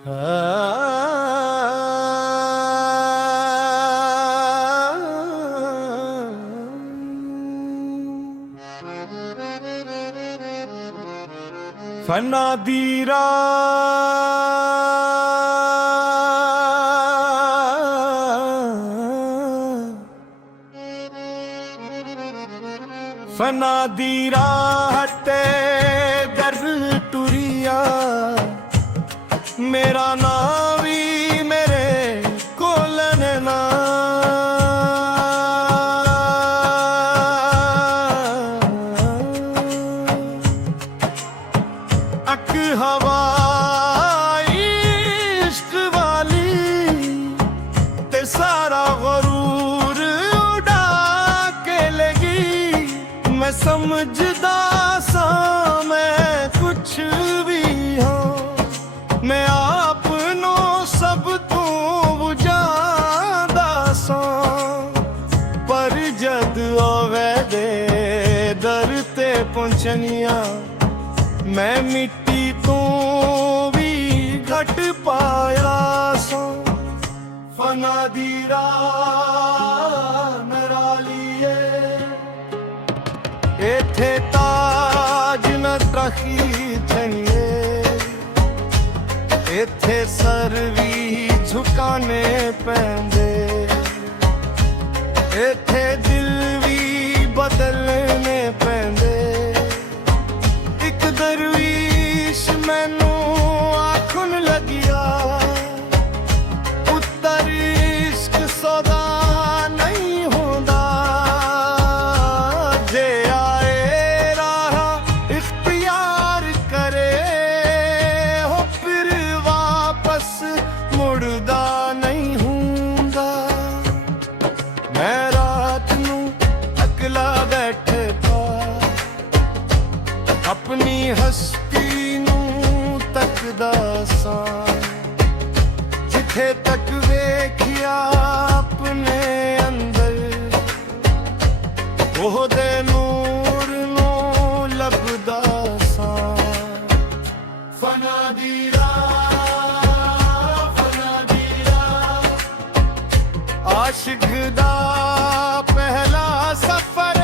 फना दी फना दी राहते दर टुरिया मेरा नाम भी मेरे कोलन ना अक हवा इश्क वाली ते सारा गरूर उड़ा के लगी। मैं समझदा सा मैं कुछ भी हाँ, मैं आपनो सब तू बुझादा सा, पर जद आवे दे दर ते पहुंचनिया मैं मिट्टी तो भी घट पाया सो। फना दी राह नरालिए एथे ताज न तखी थनिए, एथे सर भी झुकाने पैंदे, एथे दिल भी बदलने पैंदे। एक दरवीश मैनू आखन लगिया पुत्तर इश्क सौदा नहीं होंदा, जे आए राह इख्तियार करे हो फिर वापस मुड़दा नहीं होंदा। मैं रात नू अकला बैठे अपनी हस्ती नू तकदा सा, जिथे तक वेखिया अपने अंदर ओहदे नूर नू लभदा सा। फना दी राह आशिक दा पहला सफर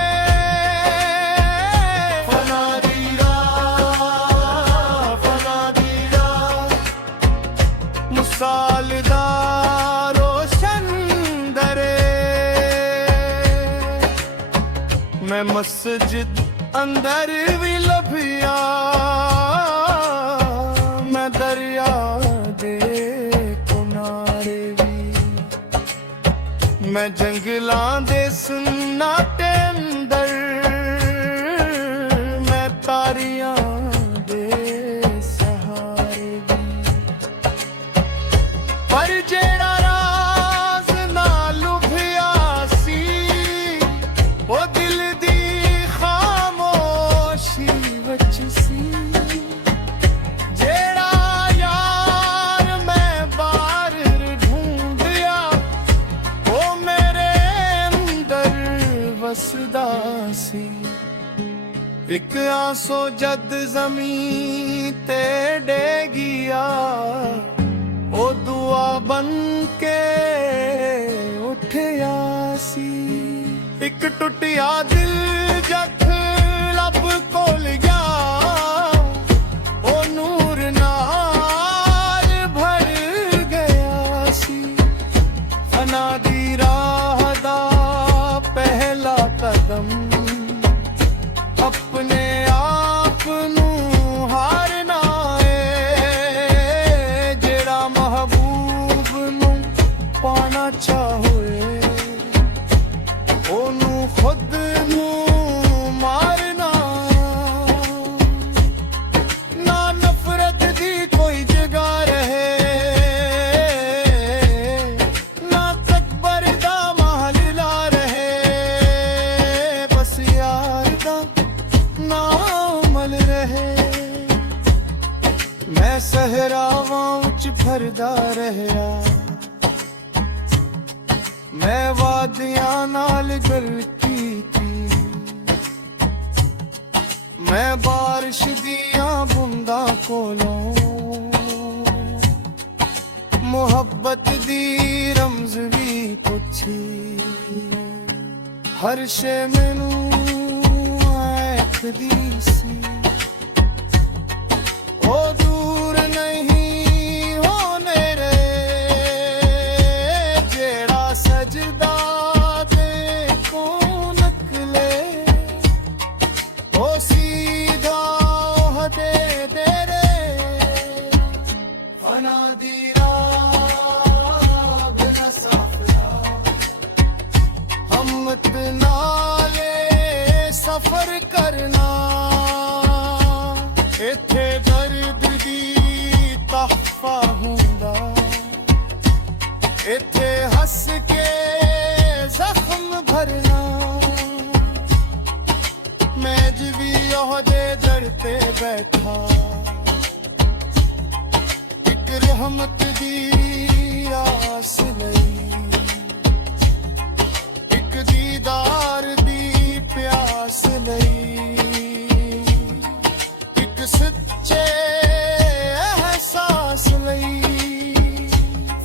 रोशन दरे। मैं मस्जिद अंदर भी लभिया, मैं दरिया दे किनारे भी, मैं जंगलां दे सन्नाटे अंदर, मैं तारियां एक आंसू जद ज़मीं ते डेगिया ओ दुआ बन के उठया सी। एक टुटिया दिल जख लब कोल गया ओ नूर नाल भर गया सी। फना दी राह दा पहला कदम अपने आप नू हारना है, जेड़ा महबूब नू पाना चाहे ओनू खुद नू मारना। ना नफरत दी कोई जगह रहे, ना तकबर दा महल ला रहे, बस यार दा नामल रहे। मैं सहरावां विच भरदा रहया, मैं वादियां नाल गल कीती, मैं बारिश दियां बूंदां कोलों ਅਰਸ਼ੇ ਮੈਨੂੰ ਆਖਦੀ ਸੀ ਉਹ ਦੂਰ ਨਹੀਂ ਹੋ ਨੇੜੇ ਜਿਹੜਾ ਸਜਦਾ ਦੇਖੋ ਨਕਲੇ ਉਹ ਸੀਧਾ ਉਹਦੇ ਦੇਰੇ ਫਨਾ ਦੀ ਰਾਹ ਬਿਨਾ ਸਾਫਲਾ ਹਮਤ ਨਾਲੇ ਸਫਰ ਕਰਨਾ ਇੱਥੇ ਦਰਦ ਦੀ ਤਹਫਾ ਹੁੰਦਾ ਇੱਥੇ ਹੱਸ ਕੇ ਜ਼ਖਮ ਭਰਨਾ ਮੈਂ ਜਿਵੇਂ ਉਹਦੇ ਦਰ ਤੇ ਬੈਠਾ ਇੱਕ ਰਹਿਮਤ ਦੀ ਆਸ ਲਈ ਇੱਕ ਦੀਦਾਰ ਦੀ ਪਿਆਸ ਲਈ ਇੱਕ ਸੱਚੇ ਅਹਿਸਾਸ ਲਈ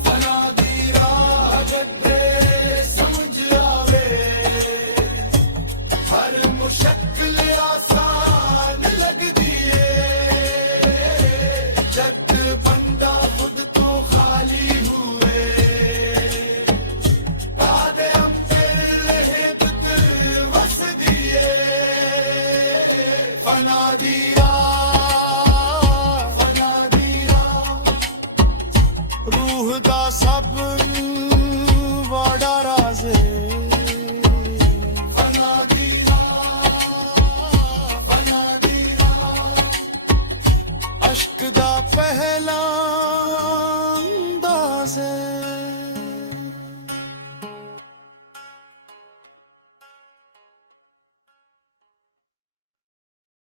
ਫਨਾ ਦੀ ਰਾਹ ਜੱਗੇ ਸਮਝ ਆਵੇ ਹਰ ਮੁਸ਼ਕਿਲ ਆਸਾਨ ਲੱਗਦੀ ਏ ਜਦ ਬੰਦਾ ਖੁਦ ਤੋਂ ਖਾਲੀ ਹੋਏ ਆਦੇ ਹਮ ਤੇਰੇ ਦਿਲ ਵਸਦੀ ਏ ਫਨਾ ਦੀ रूह दा सब बड़ा राज फना दी अश्क दा पहला अंदाज़